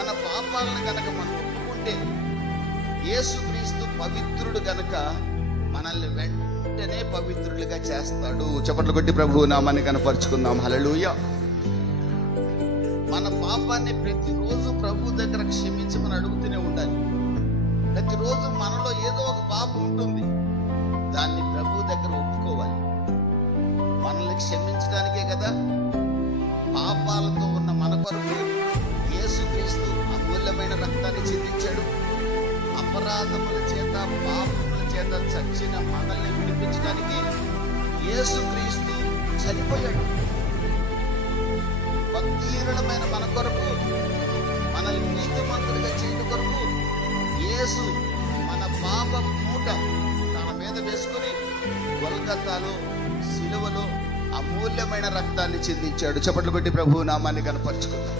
మన పాపాలను గనక మనం ఒప్పుకుంటే యేసుక్రీస్తు పవిత్రుడు గనక మనల్ని వెంటనే పవిత్రులుగా చేస్తాడు. చప్పట్లు కొట్టి ప్రభువు నామాన్ని కనపరుచుకుందాం. హల్లెలూయా. మన పాపాన్ని ప్రతిరోజు ప్రభు దగ్గర క్షమించమని అడుగుతూనే ఉండాలి. ప్రతిరోజు మనలో ఏదో ఒక పాపం ఉంటుంది, దాన్ని ప్రభు దగ్గర ఒప్పుకోవాలి. మనల్ని క్షమించడానికే కదా పాపాలతో ఉన్న మన కొరకు యేసుక్రీస్తు అమూల్యమైన రక్తాన్ని చిందించాడు. అపరాధముల చేత పాపముల చేత చచ్చిన మనల్ని విడిపించడానికి యేసుక్రీస్తు చనిపోయాడు. భక్తిహీనులమైన మన కొరకు, మనల్ని నీతిమంతులుగా చేయడం కొరకు యేసు మన పాప మూట తన మీద వేసుకుని గొల్గొతాలో సిలువలో అమూల్యమైన రక్తాన్ని చిందించాడు. చప్పట్లు కొట్టి ప్రభువు నామాన్ని కనపరుచుకుందాం.